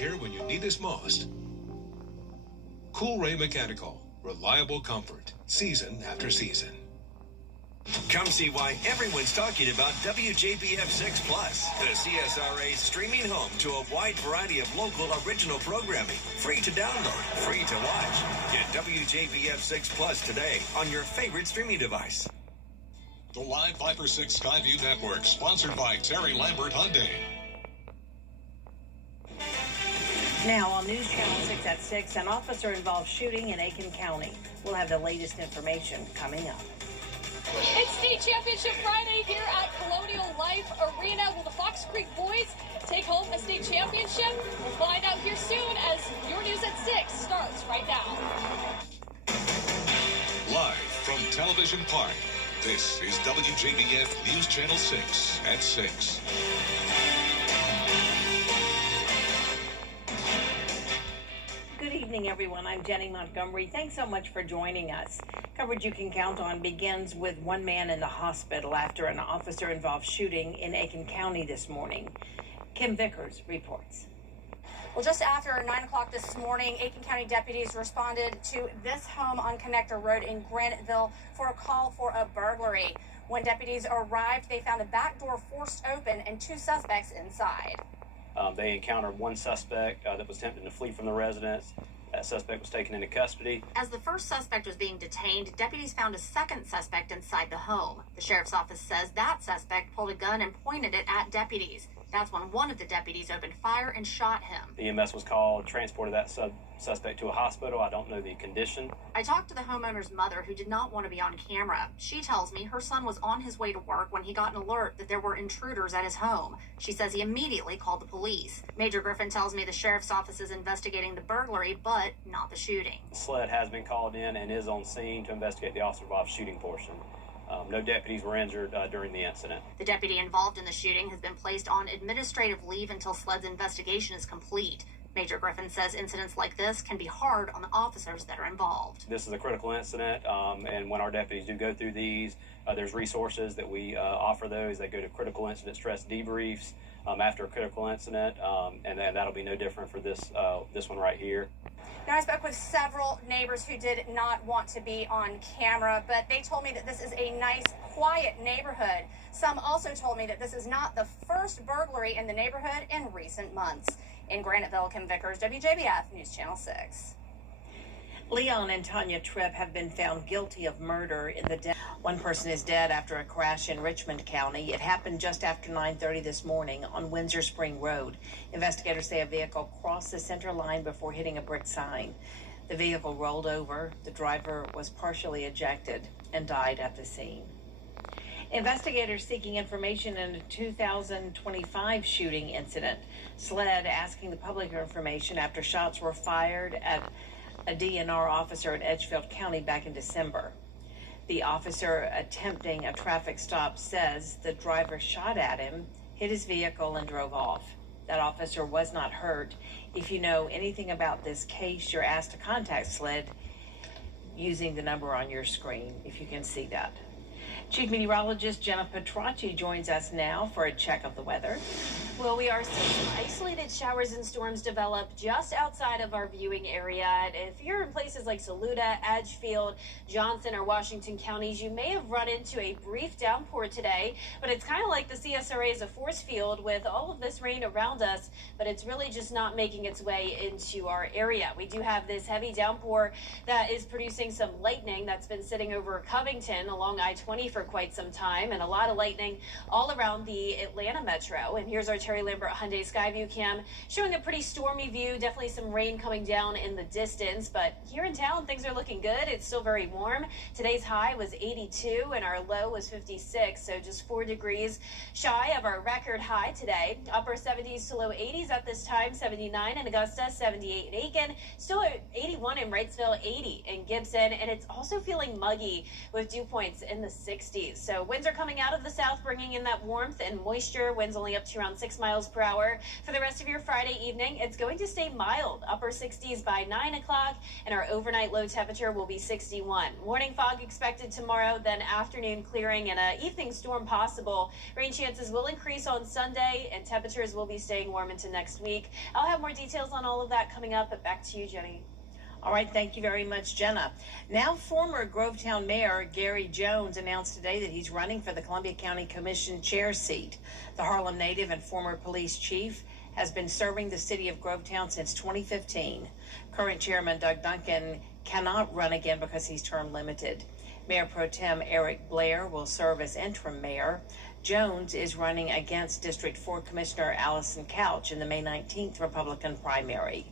here when you need us most. Cool Ray Mechanical. Reliable comfort. Season after season. Come see why everyone's talking about WJBF 6 Plus, the CSRA's streaming home to a wide variety of local original programming. Free to download, free to watch. Get WJBF 6 Plus today on your favorite streaming device. The Live 5/6 Skyview Network, sponsored by Terry Lambert Hyundai. Now on News Channel 6 at 6, an officer-involved shooting in Aiken County. We'll have the latest information coming up. It's State Championship Friday here at Colonial Life Arena. Will the Fox Creek boys take home a state championship? We'll find out here soon as your News at 6 starts right now. Live from Television Park, this is WJBF News Channel 6 at 6. Good evening, everyone. I'm Jenny Montgomery. Thanks so much for joining us. Coverage you can count on begins with one man in the hospital after an officer-involved shooting in Aiken County this morning. Kim Vickers reports. Well, just after 9 o'clock this morning, Aiken County deputies responded to this home on Connector Road in Graniteville for a call for a burglary. When deputies arrived, they found the back door forced open and two suspects inside. They encountered one suspect that was attempting to flee from the residence. That suspect was taken into custody. As the first suspect was being detained, deputies found a second suspect inside the home. The sheriff's office says that suspect pulled a gun and pointed it at deputies. That's when one of the deputies opened fire and shot him. The EMS was called, transported that suspect to a hospital. I don't know the condition. I talked to the homeowner's mother, who did not want to be on camera. She tells me her son was on his way to work when he got an alert that there were intruders at his home. She says he immediately called the police. Major Griffin tells me the sheriff's office is investigating the burglary, but not the shooting. The sled has been called in and is on scene to investigate the officer-involved shooting portion. No deputies were injured during the incident. The deputy involved in the shooting has been placed on administrative leave until SLED's investigation is complete. Major Griffin says incidents like this can be hard on the officers that are involved. This is a critical incident, and when our deputies do go through these, there's resources that we offer those. They go to critical incident stress debriefs after a critical incident, and then that'll be no different for this one right here. Now, I spoke with several neighbors who did not want to be on camera, but they told me that this is a nice, quiet neighborhood. Some also told me that this is not the first burglary in the neighborhood in recent months. In Graniteville, Kim Vickers, WJBF News Channel 6. Leon and Tanya Tripp have been found guilty of murder in the death. One person is dead after a crash in Richmond County. It happened just after 9:30 this morning on Windsor Spring Road. Investigators say a vehicle crossed the center line before hitting a brick sign. The vehicle rolled over. The driver was partially ejected and died at the scene. Investigators seeking information in a 2025 shooting incident. SLED asking the public information after shots were fired at a DNR officer in Edgefield County back in December. The officer attempting a traffic stop says the driver shot at him, hit his vehicle, and drove off. That officer was not hurt. If you know anything about this case, you're asked to contact SLED using the number on your screen, if you can see that. Chief Meteorologist Jenna Petracci joins us now for a check of the weather. Well, we are seeing some isolated showers and storms develop just outside of our viewing area. And if you're in places like Saluda, Edgefield, Johnson, or Washington counties, you may have run into a brief downpour today. But it's kind of like the CSRA is a force field with all of this rain around us, but it's really just not making its way into our area. We do have this heavy downpour that is producing some lightning that's been sitting over Covington along I-20 for quite some time, and a lot of lightning all around the Atlanta metro. And here's our Terry Lambert Hyundai Skyview cam showing a pretty stormy view. Definitely some rain coming down in the distance, but here in town things are looking good. It's still very warm. Today's high was 82 and our low was 56, so just 4 degrees shy of our record high today. Upper 70s to low 80s at this time. 79 in Augusta, 78 in Aiken, still at 81 in Wrightsville, 80 in Gibson, and it's also feeling muggy with dew points in the 60s. So winds are coming out of the south, bringing in that warmth and moisture. Winds only up to around 6 miles per hour. For the rest of your Friday evening, it's going to stay mild, upper 60s by 9 o'clock, and our overnight low temperature will be 61. Morning fog expected tomorrow, then afternoon clearing and an evening storm possible. Rain chances will increase on Sunday, and temperatures will be staying warm into next week. I'll have more details on all of that coming up, but back to you, Jenny. All right, thank you very much, Jenna. Now, former Grovetown Mayor Gary Jones announced today that he's running for the Columbia County Commission chair seat. The Harlem native and former police chief has been serving the city of Grovetown since 2015. Current chairman Doug Duncan cannot run again because he's term limited. Mayor Pro Tem Eric Blair will serve as interim mayor. Jones is running against District 4 Commissioner Allison Couch in the May 19th Republican primary.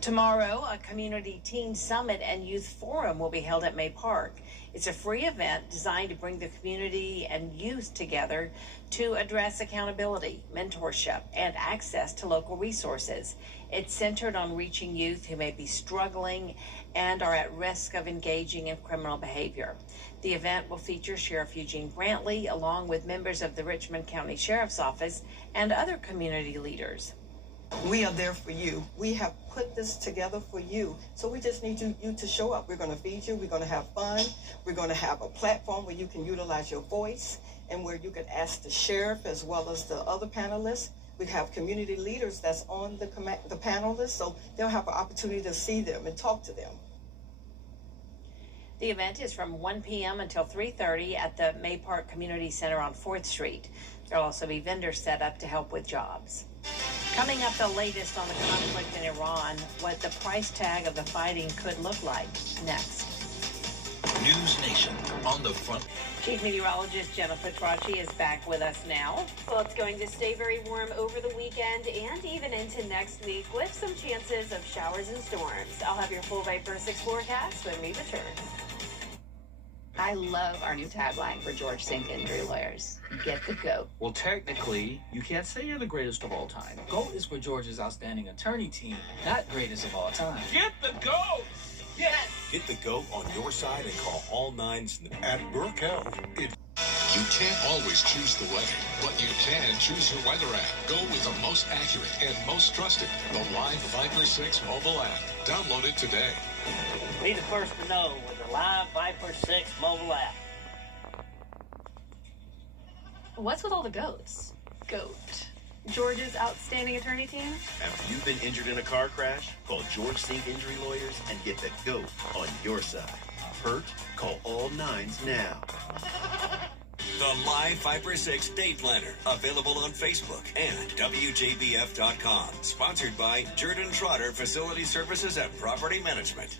Tomorrow, a community teen summit and youth forum will be held at May Park. It's a free event designed to bring the community and youth together to address accountability, mentorship, and access to local resources. It's centered on reaching youth who may be struggling and are at risk of engaging in criminal behavior. The event will feature Sheriff Eugene Brantley along with members of the Richmond County Sheriff's Office and other community leaders. We are there for you. We have put this together for you. So we just need you to show up. We're going to feed you. We're going to have fun. We're going to have a platform where you can utilize your voice and where you can ask the sheriff as well as the other panelists. We have community leaders that's on the panelists, so they'll have an opportunity to see them and talk to them. The event is from 1 p.m. until 3:30 at the May Park Community Center on 4th Street. There'll also be vendors set up to help with jobs. Coming up, the latest on the conflict in Iran, what the price tag of the fighting could look like. Next. News Nation on the front. Chief Meteorologist Jenna Petracci is back with us now. Well, it's going to stay very warm over the weekend and even into next week with some chances of showers and storms. I'll have your full Viper 6 forecast when we return. I love our new tagline for George Sink Injury Lawyers. Get the GOAT. Well, technically, you can't say you're the greatest of all time. GOAT is for George's outstanding attorney team, not greatest of all time. Get the GOAT! Yes! Get the GOAT on your side and call all nines At Burke Health, you can't always choose the weather, but you can choose your weather app. Go with the most accurate and most trusted, the Live Viper 6 mobile app. Download it today. Be the first to know with the Live Viper 6 mobile app. What's with all the goats? GOAT. George's outstanding attorney team? After you've been injured in a car crash, call George Sink Injury Lawyers and get the GOAT on your side. Hurt? Call all nines now. The Live Viper 6 Day Planner, available on Facebook and WJBF.com. Sponsored by Jordan Trotter Facility Services and Property Management.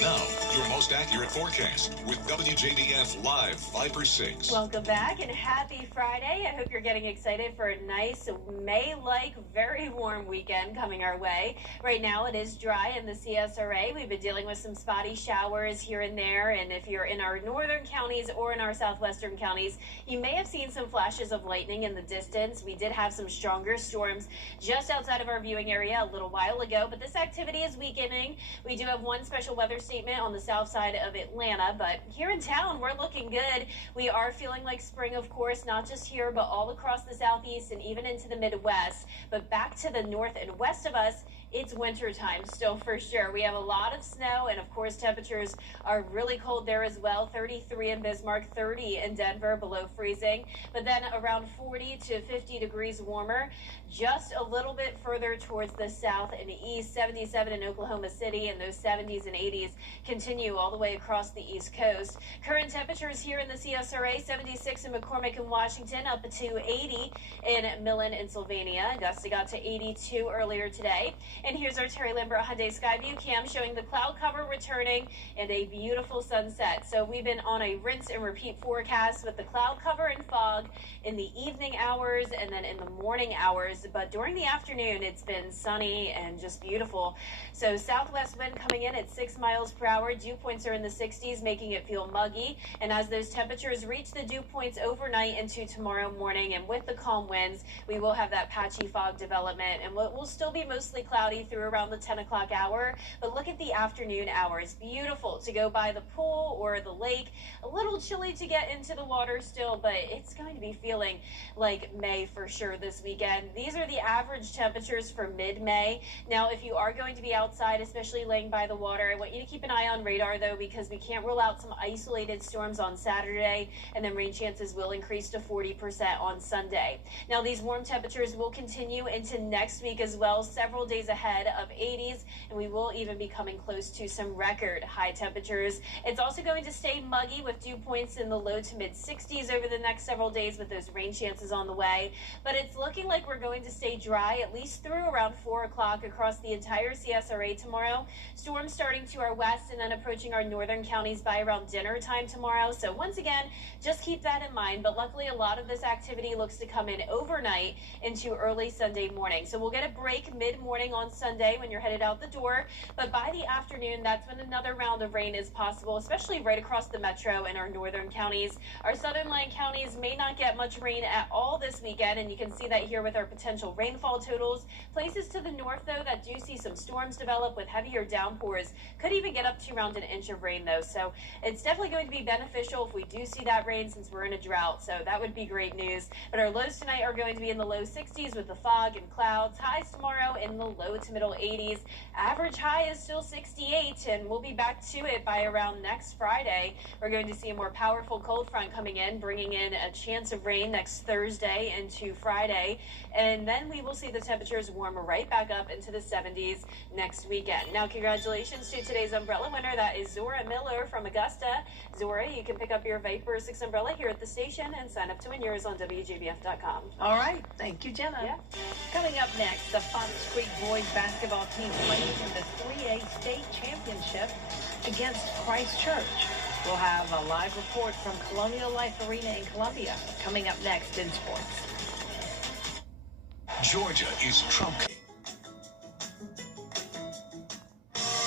Now, your most accurate forecast with WJBF Live Viper 6. Welcome back and happy Friday. I hope you're getting excited for a nice May-like, very warm weekend coming our way. Right now it is dry in the CSRA. We've been dealing with some spotty showers here and there, and if you're in our northern counties or in our southwestern counties, you may have seen some flashes of lightning in the distance. We did have some stronger storms just outside of our viewing area a little while ago, but this activity is weakening. We do have one special weather statement on the south side of Atlanta, but here in town we're looking good. We are feeling like spring, of course, not just here but all across the southeast and even into the Midwest. But back to the north and west of us, it's winter time still for sure. We have a lot of snow, and of course temperatures are really cold there as well. 33 in Bismarck, 30 in Denver, below freezing, but then around 40 to 50 degrees warmer just a little bit further towards the south and east. 77 in Oklahoma City, and those 70s and 80s continue all the way across the East Coast. Current temperatures here in the CSRA: 76 in McCormick and Washington, up to 80 in Millen and Sylvania. Augusta got to 82 earlier today. And here's our Terry Lambert Hyundai Skyview cam showing the cloud cover returning and a beautiful sunset. So we've been on a rinse and repeat forecast with the cloud cover and fog in the evening hours and then in the morning hours. But during the afternoon, it's been sunny and just beautiful. So southwest wind coming in at 6 miles per hour. Dew points are in the 60s, making it feel muggy. And as those temperatures reach the dew points overnight into tomorrow morning, and with the calm winds, we will have that patchy fog development, and will still be mostly cloudy cloudy through around the 10 o'clock hour, but look at the afternoon hours. Beautiful to go by the pool or the lake. A little chilly to get into the water still, but it's going to be feeling like May for sure this weekend. These are the average temperatures for mid-May. Now, if you are going to be outside, especially laying by the water, I want you to keep an eye on radar though, because we can't rule out some isolated storms on Saturday, and then rain chances will increase to 40% on Sunday. Now, these warm temperatures will continue into next week as well, several days ahead of 80s, and we will even be coming close to some record high temperatures. It's also going to stay muggy with dew points in the low to mid 60s over the next several days with those rain chances on the way, but it's looking like we're going to stay dry at least through around 4 o'clock across the entire CSRA tomorrow. Storms starting to our west and then approaching our northern counties by around dinner time tomorrow. So once again, just keep that in mind. But luckily, a lot of this activity looks to come in overnight into early Sunday morning. So we'll get a break mid-morning on Sunday when you're headed out the door. But by the afternoon, that's when another round of rain is possible, especially right across the metro and our northern counties. Our southern line counties may not get much rain at all this weekend, and you can see that here with our potential rainfall totals. Places to the north, though, that do see some storms develop with heavier downpours could even get up to around an inch of rain, though. So it's definitely going to be beneficial if we do see that rain, since we're in a drought. So that would be great news. But our lows tonight are going to be in the low 60s with the fog and clouds. Highs tomorrow in the low to middle 80s. Average high is still 68, and we'll be back to it by around next Friday. We're going to see a more powerful cold front coming in, bringing in a chance of rain next Thursday into Friday. And then we will see the temperatures warm right back up into the 70s next weekend. Now, congratulations to today's umbrella winner. That is Zora Miller from Augusta. Zora, you can pick up your Viper 6 umbrella here at the station and sign up to win yours on WJBF.com. All right. Thank you, Jenna. Yeah. Coming up next, the Fox Creek boys basketball team plays in the 3A state championship against Christ Church. We'll have a live report from Colonial Life Arena in Columbia coming up next in sports. Georgia is Trump.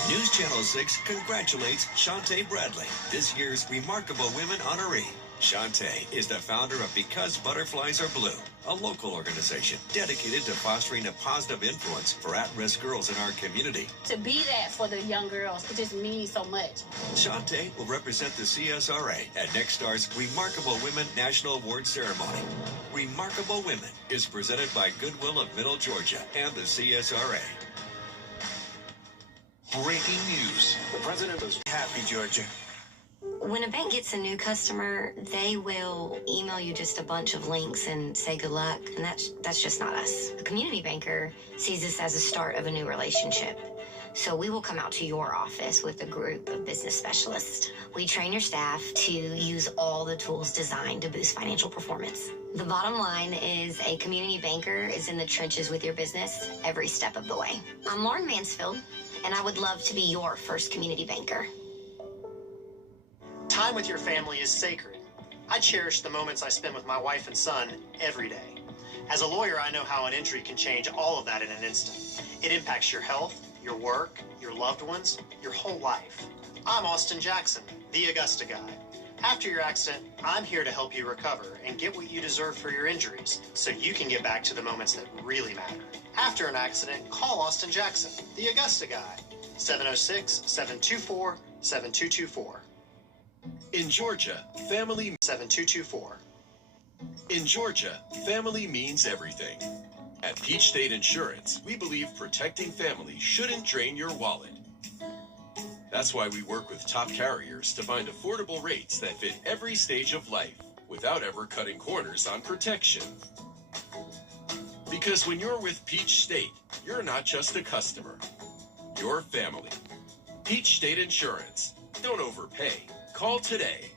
News Channel 6 congratulates Shantae Bradley, this year's Remarkable Women honoree. Shantae is the founder of Because Butterflies Are Blue, a local organization dedicated to fostering a positive influence for at-risk girls in our community. To be that for the young girls, it just means so much. Shantae will represent the CSRA at next star's Remarkable Women National Award Ceremony. Remarkable Women is presented by Goodwill of Middle Georgia and the CSRA. Breaking news. The president was happy, Georgia. When a bank gets a new customer, they will email you just a bunch of links and say good luck, and that's just not us. A community banker sees this as a start of a new relationship. So we will come out to your office with a group of business specialists. We train your staff to use all the tools designed to boost financial performance. The bottom line is a community banker is in the trenches with your business every step of the way. I'm Lauren Mansfield, and I would love to be your first community banker. Time with your family is sacred. I cherish the moments I spend with my wife and son every day. As a lawyer, I know how an injury can change all of that in an instant. It impacts your health, your work, your loved ones, your whole life. I'm Austin Jackson, the Augusta guy. After your accident, I'm here to help you recover and get what you deserve for your injuries so you can get back to the moments that really matter. After an accident, call Austin Jackson, the Augusta guy, 706-724-7224. In Georgia, family 7224. In Georgia, family means everything. At Peach State Insurance, we believe protecting family shouldn't drain your wallet. That's why we work with top carriers to find affordable rates that fit every stage of life without ever cutting corners on protection. Because when you're with Peach State, you're not just a customer, you're family. Peach State Insurance. Don't overpay. Call today.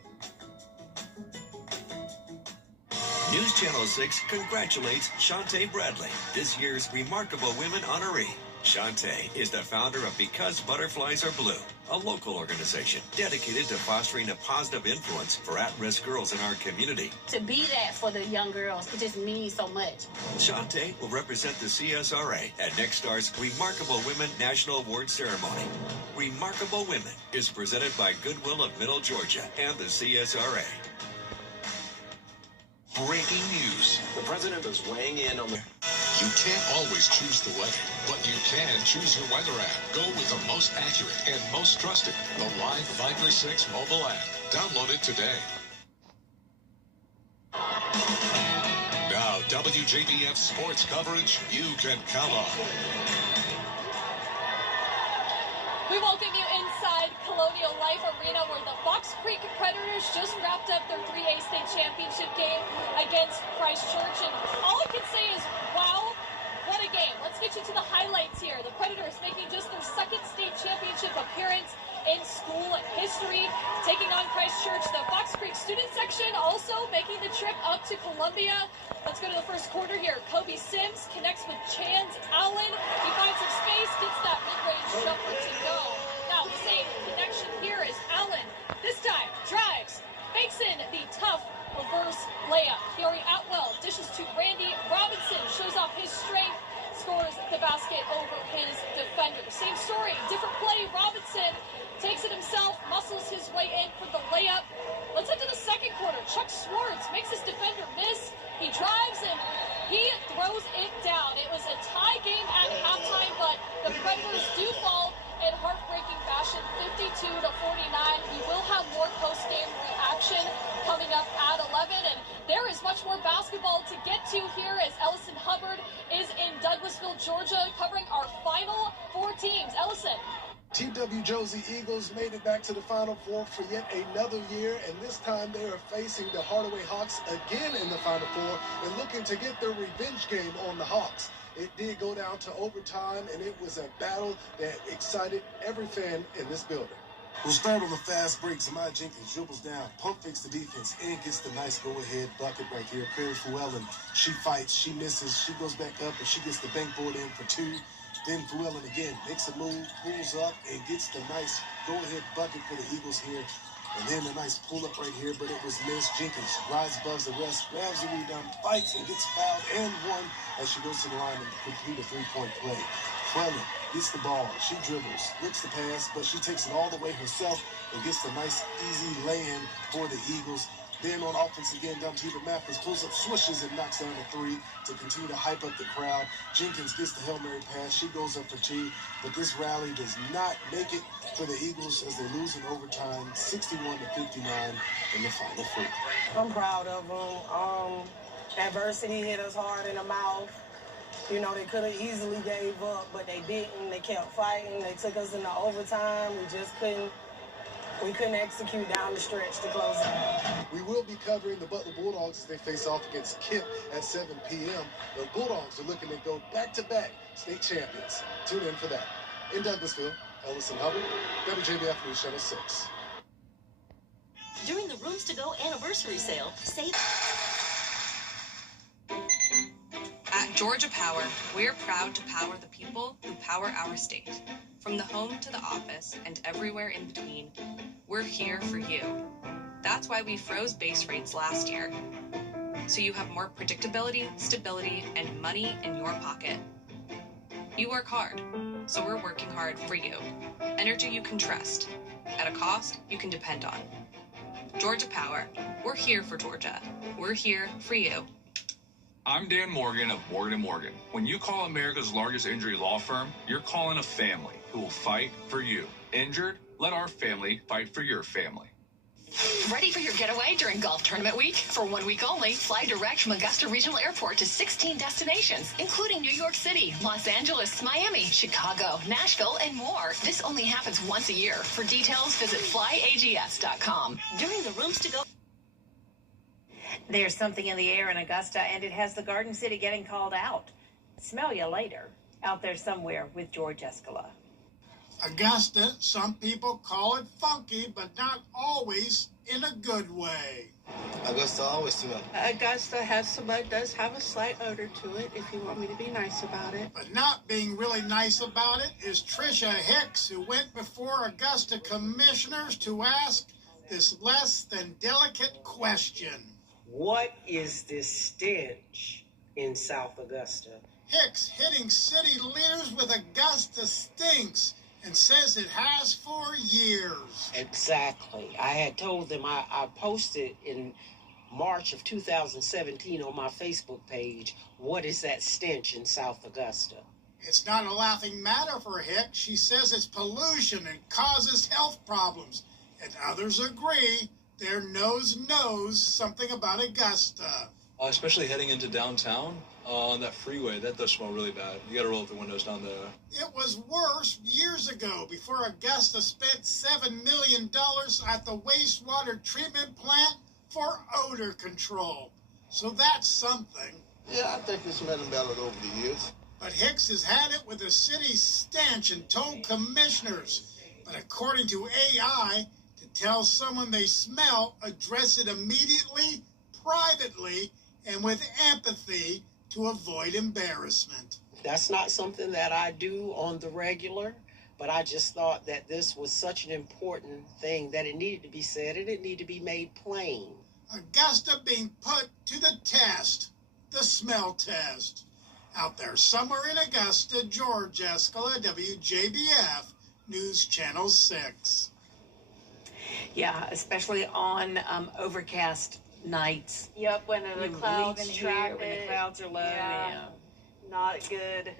News Channel 6 congratulates Shantae Bradley, this year's Remarkable Women honoree. Shantae is the founder of Because Butterflies Are Blue, a local organization dedicated to fostering a positive influence for at-risk girls in our community. To be that for the young girls, it just means so much. Shantae will represent the CSRA at next star's Remarkable Women National Award Ceremony. Remarkable Women is presented by Goodwill of Middle Georgia and the CSRA. Breaking news. The president was weighing in on the... You can't always choose the weather, but you can choose your weather app. Go with the most accurate and most trusted, the Live Viper 6 mobile app. Download it today. Now, WJBF sports coverage you can count on. We welcome you inside Colonial Life Arena, where the Fox Creek Predators just wrapped up their 3A state championship game against Christchurch. And all I can say is, wow, what a game. Let's get you to the highlights here. The Predators making just their second state championship appearance in school history, taking on Christchurch. The Fox Creek student section also making the trip up to Columbia. Let's go to the first quarter here. Kobe Sims connects with Chance Allen. He finds some space, gets that mid-range jumper to go. Now, the same connection here is Allen. This time, drives, fakes in the tough reverse layup. Gary Atwell dishes to Randy Robinson, shows off his strength, scores the basket over his defender. Same story, different play. Robinson takes it himself, muscles his way in for the layup. Let's head to the second quarter. Chuck Swartz makes his defender miss. He drives and he throws it down. It was a tie game at halftime, but the Predators do fall in heartbreaking fashion, 52-49. We will have more post-game reaction coming up at 11, and there is much more basketball to get to here as Ellison Hubbard is in Douglasville, Georgia, covering our final four teams. Ellison. TW Josie Eagles made it back to the Final Four for yet another year, and this time they are facing the Hardaway Hawks again in the Final Four and looking to get their revenge game on the Hawks. It did go down to overtime, and it was a battle that excited every fan in this building. We'll start on the fast break. Samaya Jenkins dribbles down, pump fakes the defense, and gets the nice go-ahead bucket right here. Perry Fuellen, she fights, she misses, she goes back up, and she gets the bank board in for two. Then Fuellen again makes a move, pulls up, and gets the nice go-ahead bucket for the Eagles here. And then a nice pull-up right here, but it was missed. Jenkins rides above the rest, grabs the rebound, fights, and gets fouled and one as she goes to the line and complete a three-point play. Fuellen gets the ball. She dribbles, looks to pass, but she takes it all the way herself and gets the nice, easy lay-in for the Eagles. Then on offense again, Dontiva Mathis pulls up, swishes, and knocks down a three to continue to hype up the crowd. Jenkins gets the Hail Mary pass. She goes up for two, but this rally does not make it for the Eagles as they lose in overtime, 61-59 in the Final Four. I'm proud of them. Adversity hit us hard in the mouth. You know, they could have easily gave up, but they didn't. They kept fighting. They took us into overtime. We couldn't execute down the stretch to close out. We will be covering the Butler Bulldogs as they face off against Kent at 7 p.m. The Bulldogs are looking to go back-to-back state champions. Tune in for that. In Douglasville, Ellison Hubbard, WJBF News Channel 6. During the Rooms to Go anniversary sale, save. At Georgia Power, we're proud to power the people who power our state. From the home to the office and everywhere in between, we're here for you. That's why we froze base rates last year. So you have more predictability, stability, and money in your pocket. You work hard, so we're working hard for you. Energy you can trust, at a cost you can depend on. Georgia Power, we're here for Georgia. We're here for you. I'm Dan Morgan of Morgan & Morgan. When you call America's largest injury law firm, you're calling a family who will fight for you. Injured? Let our family fight for your family. Ready for your getaway during golf tournament week? For 1 week only, fly direct from Augusta Regional Airport to 16 destinations, including New York City, Los Angeles, Miami, Chicago, Nashville, and more. This only happens once a year. For details, visit flyags.com. During the Rooms to Go. There's something in the air in Augusta, and it has the Garden City getting called out. Smell you later, out there somewhere with George Escala. Augusta, some people call it funky, but not always in a good way. Augusta always smells. Augusta does have a slight odor to it, if you want me to be nice about it. But not being really nice about it is Tricia Hicks, who went before Augusta commissioners to ask this less than delicate question. What is this stench in South Augusta? Hicks hitting city leaders with Augusta stinks and says it has for years. Exactly. I had told them I posted in March of 2017 on my Facebook page, "What is that stench in South Augusta?" It's not a laughing matter for Hicks. She says it's pollution and causes health problems. And others agree their nose knows something about Augusta. Especially heading into downtown on that freeway. That does smell really bad. You got to roll up the windows down there. It was worse years ago before Augusta spent $7 million at the wastewater treatment plant for odor control. So that's something. Yeah, I think it's been better over the years. But Hicks has had it with the city's stench and told commissioners. But according to AI, to tell someone they smell, address it immediately, privately, and with empathy to avoid embarrassment. That's not something that I do on the regular, but I just thought that this was such an important thing that it needed to be said and it needed to be made plain. Augusta being put to the test, the smell test. Out there somewhere in Augusta, George Escala, WJBF, News Channel 6. Yeah, especially on overcast nights. Yep, when the clouds when the clouds are low. Yeah. Not good.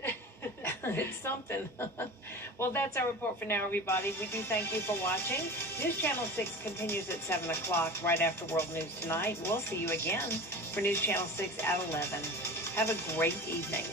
It's something. Well, that's our report for now, everybody. We do thank you for watching. News Channel 6 continues at 7 o'clock right after World News Tonight. We'll see you again for News Channel 6 at 11. Have a great evening.